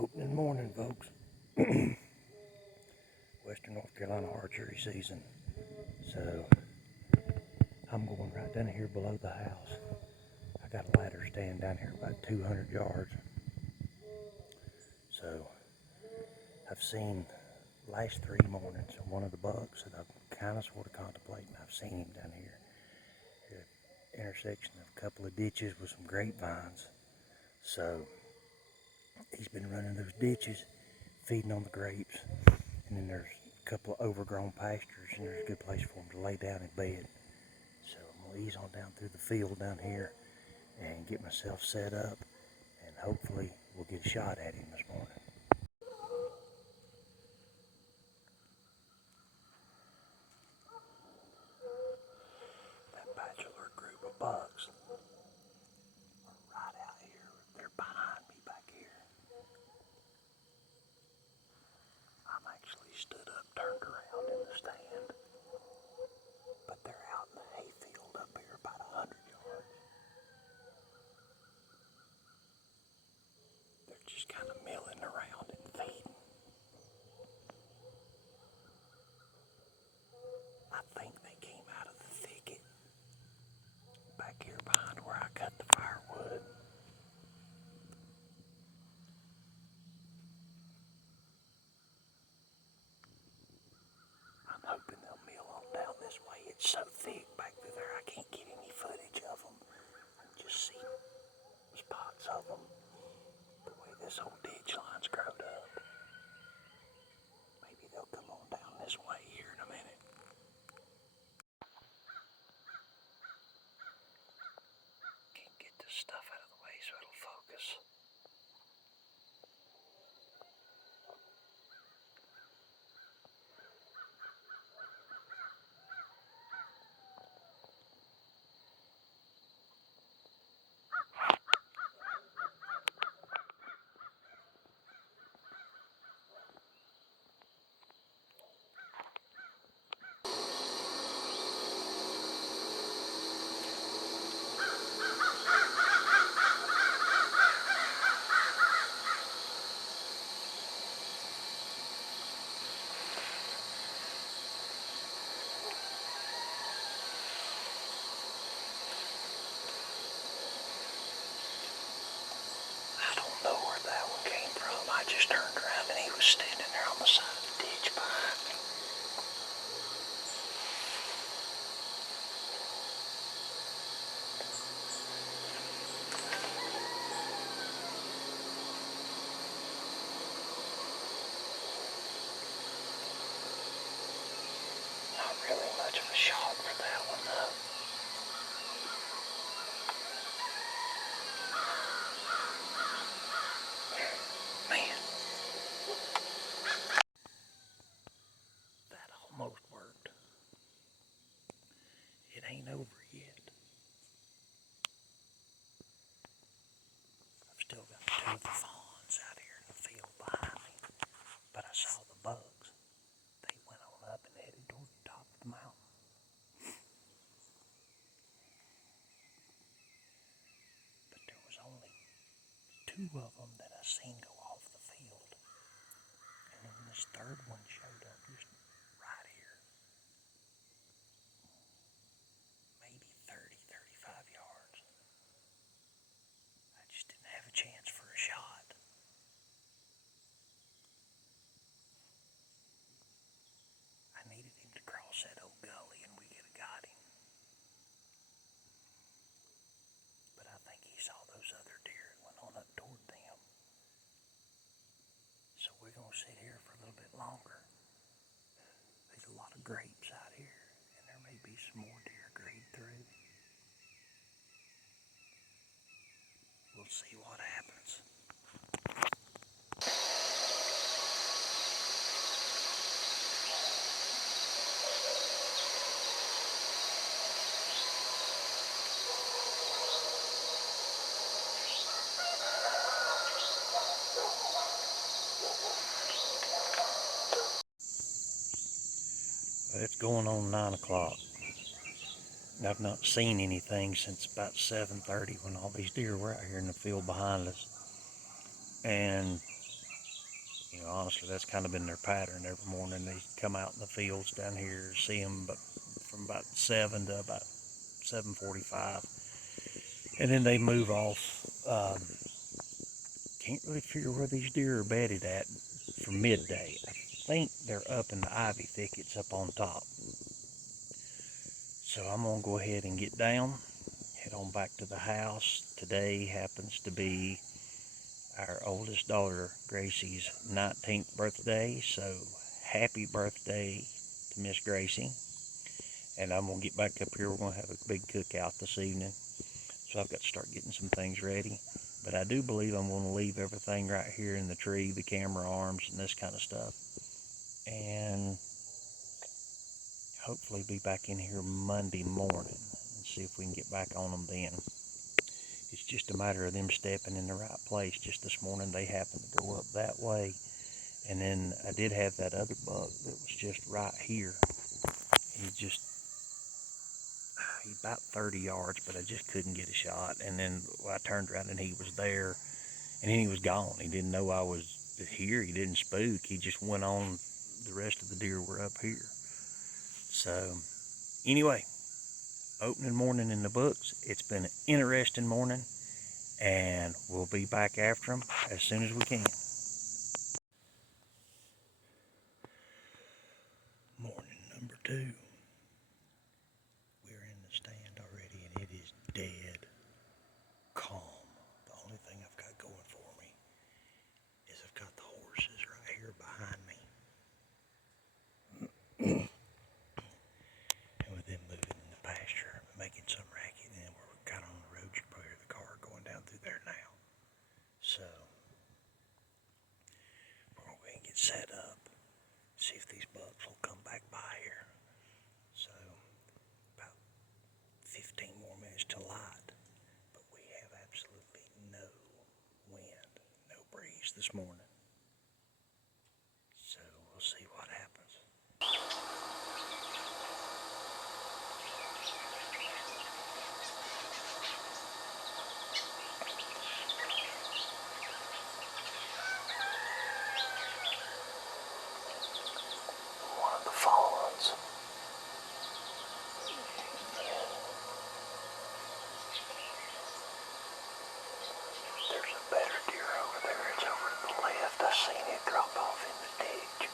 Opening morning, folks. Western North Carolina archery season. So I'm going right down here below the house. I got a ladder stand down here about 200 yards. So I've seen last 3 mornings one of the bucks that I've kind of sort of contemplating. I've seen him down here at the intersection of a couple of ditches with some grapevines. So he's been running those ditches, feeding on the grapes, and then there's a couple of overgrown pastures, and there's a good place for him to lay down in bed. So I'm going to ease on down through the field down here and get myself set up, and hopefully we'll get a shot at him this morning. That bachelor group of bucks are right out here. They're behind me back here. I'm actually stood up, turned around in the stand, but they're out in the hayfield up here about 100 yards. They're just kind of milling around and feeding. I think they came out of the thicket back here behind where I cut the firewood. I'm hoping they'll mill on down this way. It's so thick back through there I can't get any footage of them. I can just see spots of them the way this whole ditch line's grown up. Maybe they'll come on down this way here in a minute. Can't get this stuff out of the way so it'll focus. I don't know where that one came from. I just turned around and he was standing there on the side of the ditch behind me. Not really much of a shot for that one though. Man. That almost worked. It ain't over yet. I've still got 2 of the fawns out here in the field behind me. But I saw the bugs. They went on up and headed toward the top of the mountain. But there was only 2 of them that I seen go off the field. And then this third one showed up just right here. Maybe 30, 35 yards. I just didn't have a chance for a shot. I needed him to cross that old gully and we could have got him. But I think he saw those other deer and went on up toward them. So we're going to sit here for a little bit longer. There's a lot of grapes out here, and there may be some more deer grade through. We'll see what happens. It's going on 9 o'clock. I've not seen anything since about 7:30 when all these deer were out here in the field behind us. And You know, honestly, that's kind of been their pattern every morning. They come out in the fields down here, see them from about 7 to about 7:45, and then they move off. Can't really figure where these deer are bedded at for midday. I think they're up in the ivy thickets up on top. So I'm gonna go ahead and get down, head on back to the house. Today happens to be our oldest daughter Gracie's 19th birthday, so happy birthday to Miss Gracie. And I'm gonna get back up here. We're gonna have a big cookout this evening, so I've got to start getting some things ready. But I do believe I'm going to leave everything right here in the tree, the camera arms and this kind of stuff, and hopefully be back in here Monday morning and see if we can get back on them then. It's just a matter of them stepping in the right place. Just this morning they happened to go up that way, and then I did have that other buck that was just right here. He's about 30 yards, but I just couldn't get a shot. And then I turned around and he was there, and then he was gone. He didn't know I was here. He didn't spook. He just went on. The rest of the deer were up here. So anyway, opening morning in the books. It's been an interesting morning, and we'll be back after them as soon as we can. Morning number 2. We're in the stand already, and it is dead calm. The only thing I've got going for me is I've got the horses right here behind me. And with them moving in the pasture, making some racket, and then we're kind of on the road. You can probably hear the car going down through there now. So we're going to go ahead and get set up, see if these bucks will come back by here. So about 15 more minutes to light, but we have absolutely no wind, no breeze this morning. So we'll see what happens. One of the fawns. There's a better deer over there. It's over to the left. I seen it drop off in the ditch.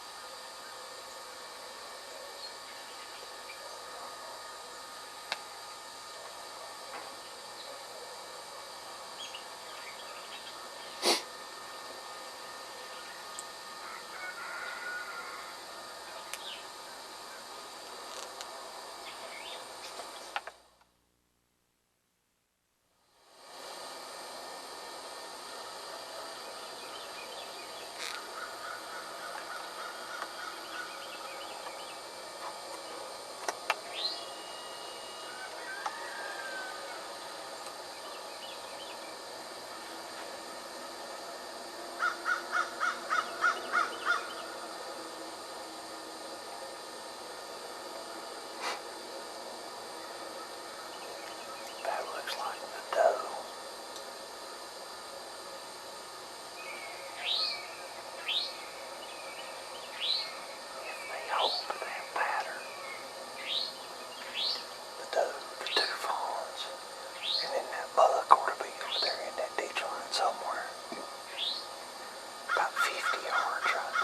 That looks like the doe. If they hold to that pattern, the doe, the 2 fawns, and then that buck ought to be over there in that ditch line somewhere. About 50 yards right now.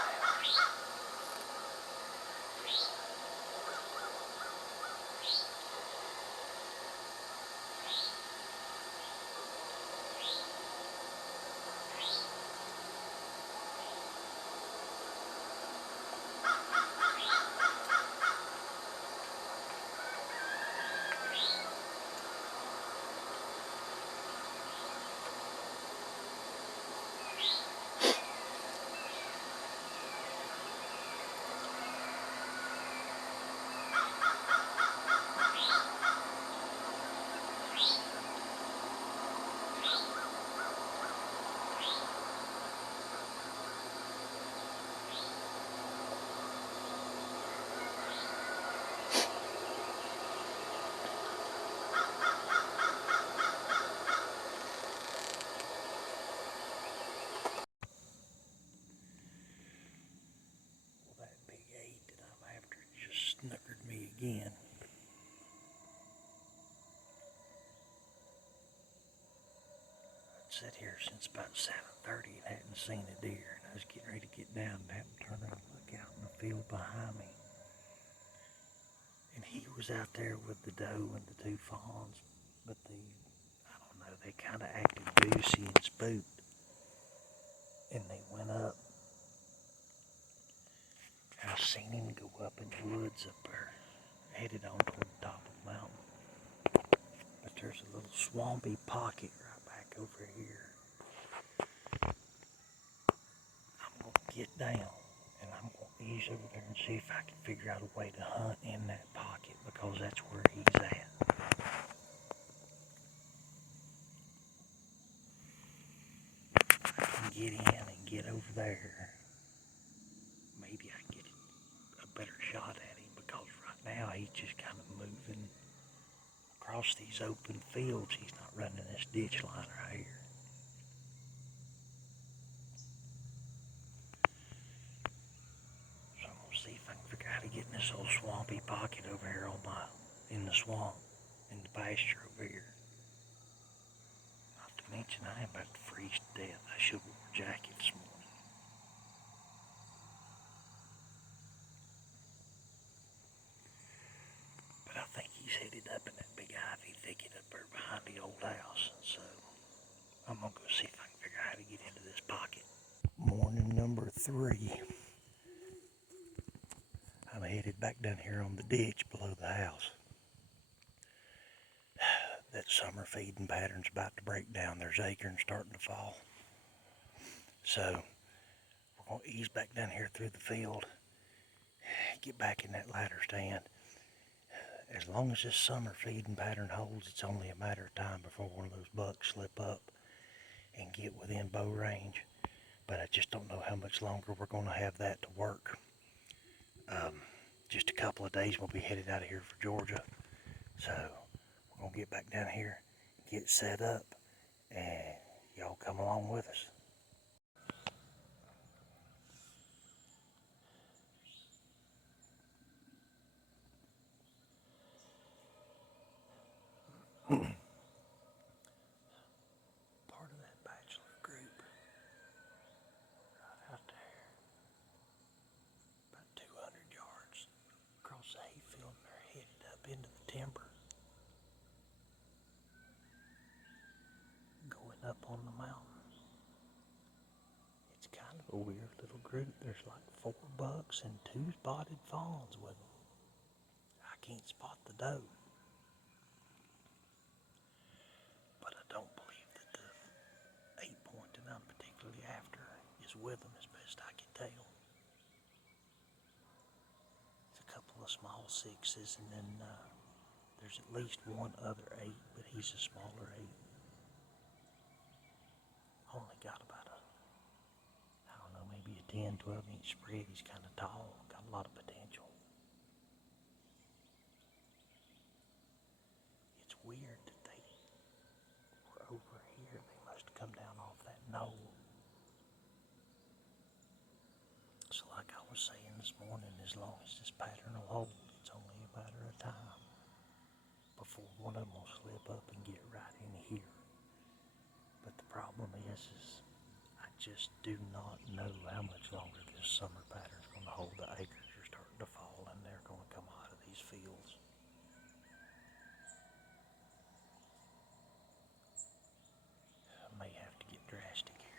sat here since about 7:30 and hadn't seen a deer, and I was getting ready to get down and happened to turn around and look out in the field behind me. And he was out there with the doe and the two fawns, but I don't know, they kind of acted goosey and spooked, and they went up. And I seen him go up in the woods up there, headed on toward the top of the mountain. But there's a little swampy pocket right back over here. I'm going to get down, and I'm going to ease over there and see if I can figure out a way to hunt in that pocket, because that's where he's at. I can get in and get over there. Maybe I can get a better shot at him, because right now he's just kind of moving across these open fields. He's not running this ditch line right here. So I'm going to see if I can figure out how to get in this old swampy pocket over here in the swamp, in the pasture over here. Not to mention I am about to freeze to death. I should have worn a jacket this morning. But I think he's headed up in that big ivy thicket up there behind the old house. So I'm going to go see if I can figure out how to get into this pocket. Morning number 3. I'm headed back down here on the ditch below the house. That summer feeding pattern's about to break down. There's acorns starting to fall. So we're going to ease back down here through the field, get back in that ladder stand. As long as this summer feeding pattern holds, it's only a matter of time before one of those bucks slip up and get within bow range. But I just don't know how much longer we're going to have that to work. Just a couple of days we'll be headed out of here for Georgia. So we're going to get back down here, get set up, and y'all come along with us. Part of that bachelor group right out there, about 200 yards across the hayfield, and they're headed up into the timber, going up on the mountain. It's kind of a weird little group. There's like 4 bucks and 2 spotted fawns with them. I can't spot the doe, but I don't believe that the 8-point that I'm particularly after is with them, as best I can tell. It's a couple of small 6s, and then there's at least one other 8, but he's a smaller 8. Only got about I don't know, maybe a 10, 12-inch spread. He's kind of tall, got a lot of potential. It's weird that they were over here. They must have come down off that knoll. So like I was saying this morning, as long as this pattern will hold, it's only a matter of time before one of them will slip up and get right in here. But the problem is I just do not know how much longer this summer pattern's going to hold. The acres are starting to fall, and they're going to come out of these fields. I may have to get drastic here.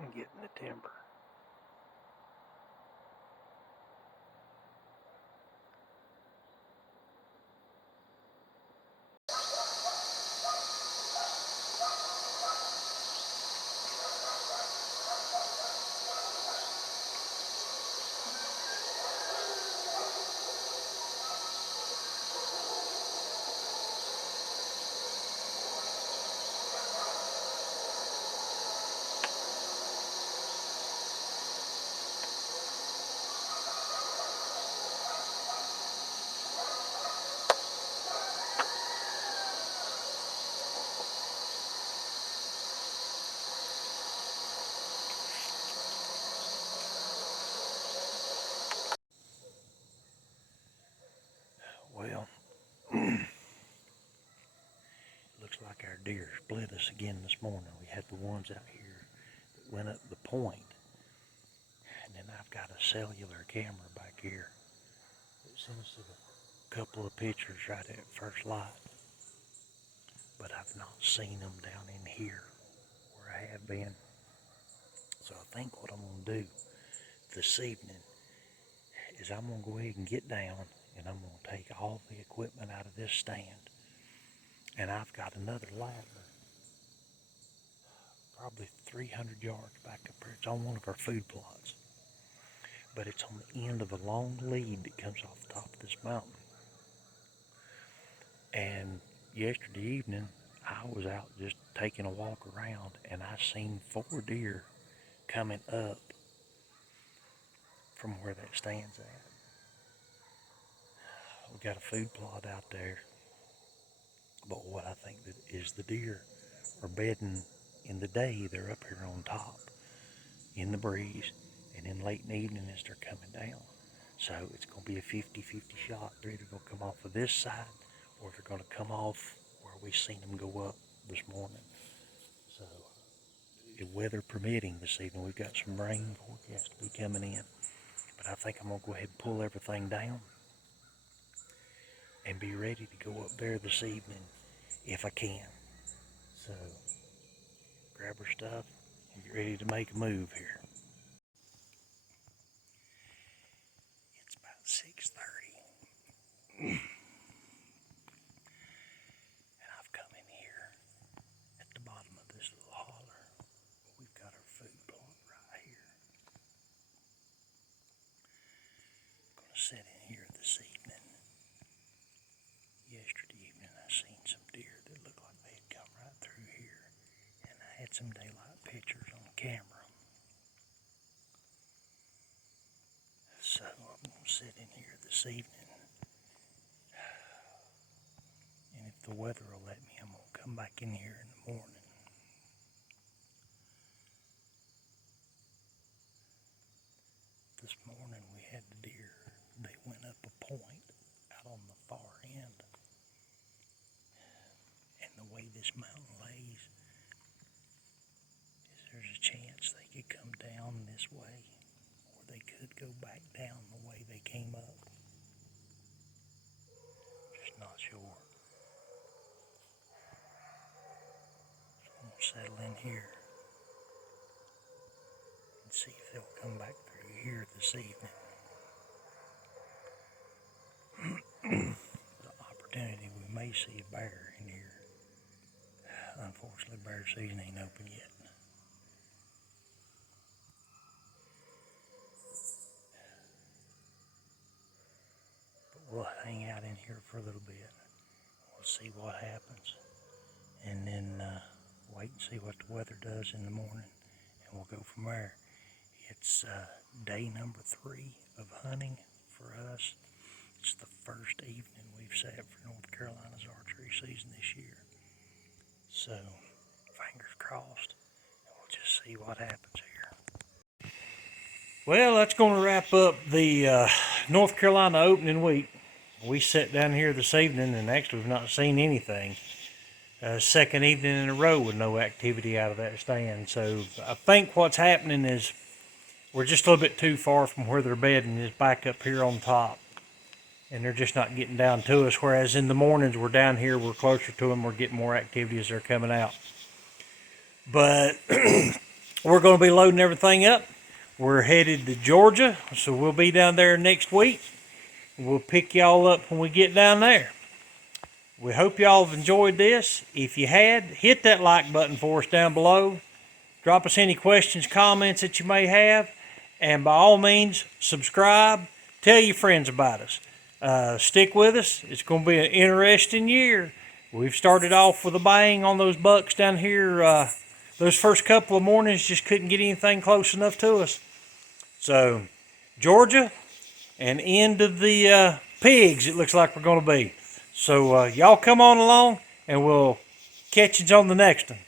and getting the timber. Well, looks like our deer split us again this morning. We had the ones out here that went up the point, and then I've got a cellular camera back here that sends a couple of pictures right at first light, but I've not seen them down in here where I have been. So I think what I'm going to do this evening is I'm going to go ahead and get down, and I'm going to take all the equipment out of this stand. And I've got another ladder, probably 300 yards back up here. It's on one of our food plots, but it's on the end of a long lead that comes off the top of this mountain. And yesterday evening, I was out just taking a walk around, and I seen 4 deer coming up from where that stand's at. We got a food plot out there, but what I think that is the deer are bedding in the day. They're up here on top in the breeze, and then late in the evening as they're coming down. So it's going to be a 50-50 shot. They're either going to come off of this side, or they're going to come off where we seen them go up this morning. So, weather permitting this evening, we've got some rain forecast to be coming in. But I think I'm going to go ahead and pull everything down and be ready to go up there this evening if I can. So, grab our stuff and get ready to make a move here. It's about 6:30. And I've come in here at the bottom of this little holler. We've got our food plot right here. I'm going to sit in here this evening. Yesterday evening I seen some deer that looked like they had come right through here, and I had some daylight pictures on the camera. So I'm going to sit in here this evening, and if the weather will let me, I'm going to come back in here in the morning. This morning we had the deer. They went up a point out on the far end. And the way this mountain lays, is there's a chance they could come down this way, or they could go back down the way they came up. Just not sure. So I'm going to settle in here and see if they'll come back through here this evening. The opportunity we may see a bear in here. Unfortunately, bear season ain't open yet. But we'll hang out in here for a little bit. We'll see what happens. And then wait and see what the weather does in the morning. And we'll go from there. It's day number 3 of hunting for us. It's the first evening we've sat for North Carolina's archery season this year. So, fingers crossed, and we'll just see what happens here. Well, that's going to wrap up the North Carolina opening week. We sat down here this evening, and actually we've not seen anything. Second evening in a row with no activity out of that stand. So, I think what's happening is we're just a little bit too far from where they're bedding, is back up here on top. And they're just not getting down to us, whereas in the mornings we're down here, we're closer to them, we're getting more activity as they're coming out. But we're going to be loading everything up. We're headed to Georgia, so we'll be down there next week. We'll pick y'all up when we get down there. We hope y'all have enjoyed this. If you had, hit that like button for us down below. Drop us any questions, comments that you may have. And by all means, subscribe. Tell your friends about us. Stick with us. It's going to be an interesting year. We've started off with a bang on those bucks down here. Those first couple of mornings just couldn't get anything close enough to us. So, Georgia and into the pigs, it looks like we're going to be. So, y'all come on along, and we'll catch you on the next one.